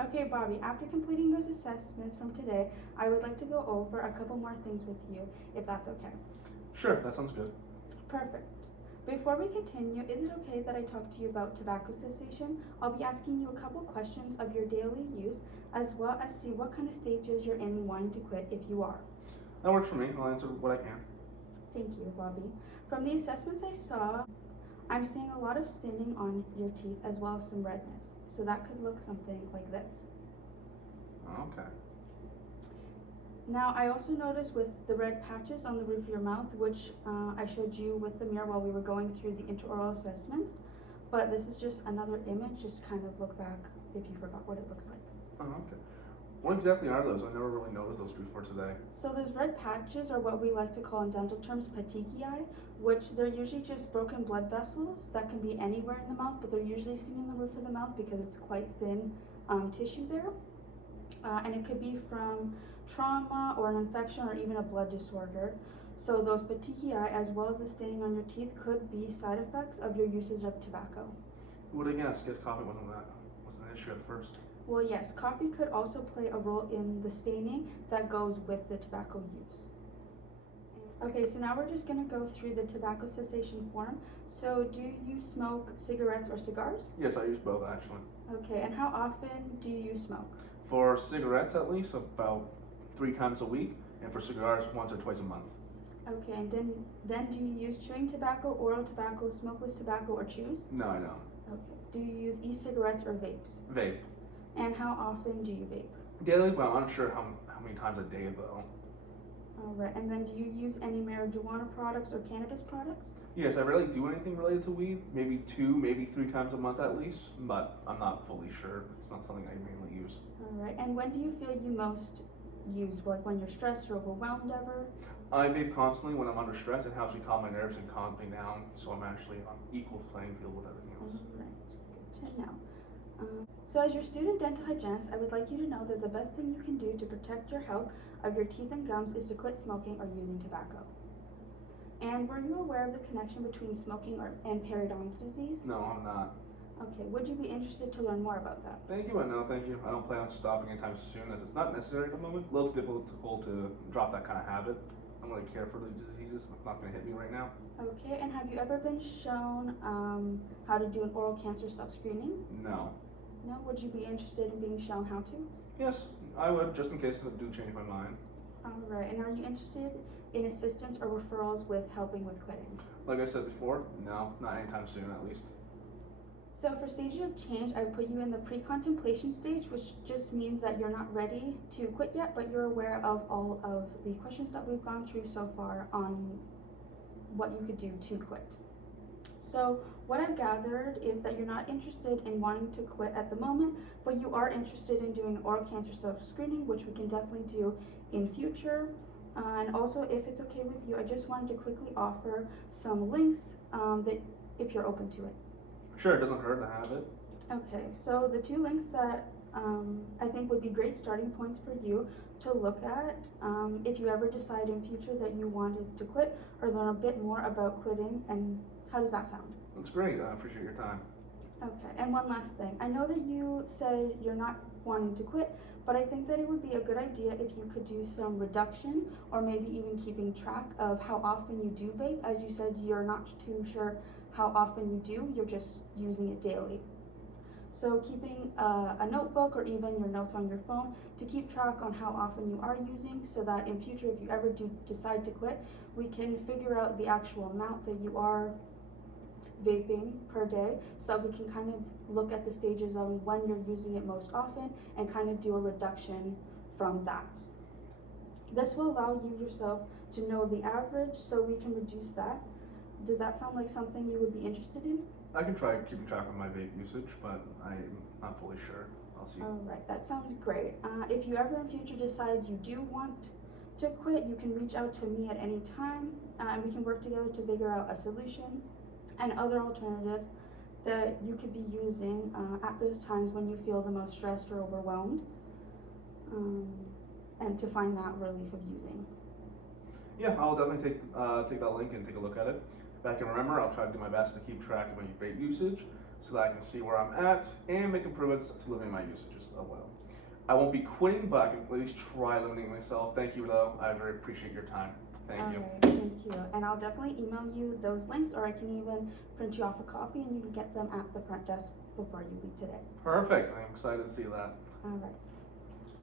Okay, Bobby, after completing those assessments from today, I would like to go over a couple more things with you, if that's okay. Sure, that sounds good. Perfect. Before we continue, is it okay that I talk to you about tobacco cessation? I'll be asking you a couple questions of your daily use, as well as see what kind of stages you're in wanting to quit if you are. That works for me. I'll answer what I can. Thank you, Bobby. From the assessments I saw, I'm seeing a lot of staining on your teeth as well as some redness. So that could look something like this. Okay. Now, I also noticed with the red patches on the roof of your mouth, which I showed you with the mirror while we were going through the intraoral assessments, but this is just another image, just kind of look back if you forgot what it looks like. Oh, okay. What exactly are those? I never really noticed those before today. So those red patches are what we like to call in dental terms petechiae, which they're usually just broken blood vessels that can be anywhere in the mouth, but they're usually seen in the roof of the mouth because it's quite thin tissue there. And it could be from trauma or an infection or even a blood disorder. So those petechiae, as well as the staining on your teeth, could be side effects of your usage of tobacco. Who would have guessed? Guess coffee wasn't an issue at first. Well, yes, coffee could also play a role in the staining that goes with the tobacco use. Okay, so now we're just going to go through the tobacco cessation form. So do you smoke cigarettes or cigars? Yes, I use both actually. Okay, and how often do you smoke? For cigarettes, at least about 3 times a week, and for cigars, once or twice a month. Okay, and then do you use chewing tobacco, oral tobacco, smokeless tobacco, or chews? No, I don't. Okay. Do you use e-cigarettes or vapes? Vape. And how often do you vape? Daily, but I'm unsure how many times a day though. All right, and then do you use any marijuana products or cannabis products? Yes, I rarely do anything related to weed. Maybe 2, maybe 3 times a month at least, but I'm not fully sure. It's not something I mainly use. All right, and when do you feel you most use, like when you're stressed or overwhelmed ever? I vape constantly when I'm under stress. It helps me calm my nerves and calm me down, so I'm actually on equal playing field with everything else. All right, good to know. So as your student dental hygienist, I would like you to know that the best thing you can do to protect your health of your teeth and gums is to quit smoking or using tobacco. And were you aware of the connection between smoking and periodontal disease? No, I'm not. Okay, would you be interested to learn more about that? Thank you, and no thank you. I don't plan on stopping anytime soon as it's not necessary at the moment. A little difficult to drop that kind of habit. I don't really care for these diseases. It's not going to hit me right now. Okay, and have you ever been shown how to do an oral cancer self-screening? No. No? Would you be interested in being shown how to? Yes, I would, just in case I do change my mind. Alright, and are you interested in assistance or referrals with helping with quitting? Like I said before, no, not anytime soon at least. So for stages of change, I put you in the pre-contemplation stage, which just means that you're not ready to quit yet, but you're aware of all of the questions that we've gone through so far on what you could do to quit. So what I've gathered is that you're not interested in wanting to quit at the moment, but you are interested in doing oral cancer self-screening, which we can definitely do in future. And also, if it's okay with you, I just wanted to quickly offer some links that if you're open to it. Sure, it doesn't hurt to have it. Okay, so the 2 links that I think would be great starting points for you to look at if you ever decide in future that you wanted to quit or learn a bit more about quitting. And how does that sound? That's great. I appreciate your time. Okay, and one last thing. I know that you said you're not wanting to quit, but I think that it would be a good idea if you could do some reduction or maybe even keeping track of how often you do vape. As you said, you're not too sure how often you do, you're just using it daily. So keeping a notebook or even your notes on your phone to keep track on how often you are using, so that in future if you ever do decide to quit, we can figure out the actual amount that you are vaping per day, so that we can kind of look at the stages of when you're using it most often and kind of do a reduction from that. This will allow you yourself to know the average so we can reduce that. Does that sound like something you would be interested in? I can try keeping track of my vape usage, but I'm not fully sure. I'll see. Alright, that sounds great. If you ever in future decide you do want to quit, you can reach out to me at any time and we can work together to figure out a solution and other alternatives that you could be using at those times when you feel the most stressed or overwhelmed, and to find that relief of using. Yeah, I'll definitely take that link and take a look at it. If I can remember, I'll try to do my best to keep track of my vape usage so that I can see where I'm at and make improvements to limiting my usages as well. I won't be quitting, but I can at least try limiting myself. Thank you, though. I very appreciate your time. Thank you. Alright, thank you. And I'll definitely email you those links, or I can even print you off a copy and you can get them at the front desk before you leave today. Perfect. I'm excited to see that. Alright.